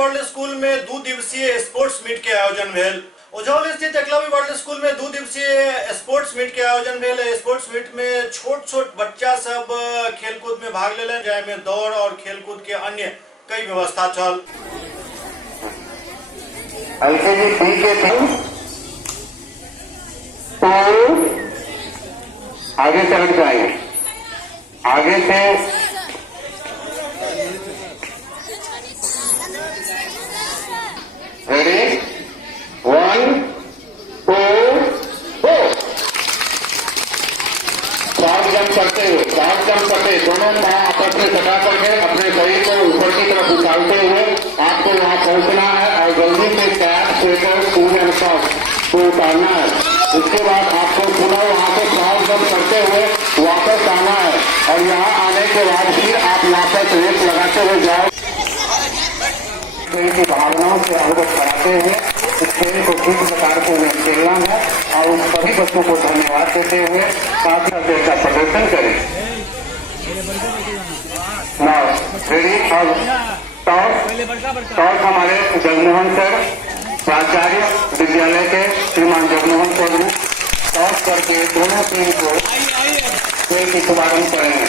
World school में 2 दिवसीय sports meet के आयोजन भेल। उज्जौल स्थित एकलव्य वर्ल्ड स्कूल में 2 दिवसीय स्पोर्ट्स मीट के आयोजन भेल। स्पोर्ट्स मीट में छोट छोट बच्चा सब खेलकूद में भाग लेलन, जाहिमे दौड़ और खेलकूद के अन्य कई व्यवस्था छल। एलकेजी बी के तो आगे चल जाएंगे, आगे से रेडी 1 2 गो। शॉर्ट जंप करते हुए दोनों पांव आपस में सटा करके अपने शरीर को ऊपर की तरफ उछालते हुए आपको वहां पहुंचना है और जल्दी से cap sweater shoes and socks को उतारना है। उसके बाद आपको पुनः वहां से शॉर्ट जंप करते हुए वापस आना है और यहाँ आने के बाद फिर आप वापस रेस लगाते हुए जाओ। खेल की भावनाओं से अवगत कराते हुए इस खेल को किस प्रकार से उन्हें खेलना है और उन सभी बच्चों को धन्यवाद देते हुए काफी देर का प्रदर्शन करें। रेडी और टॉस हमारे जगमोहन सर, प्राचार्य विद्यालय के श्रीमान जगमोहन चौधरी टॉस करके दोनों टीम को खेल की शुभारंभ करेंगे।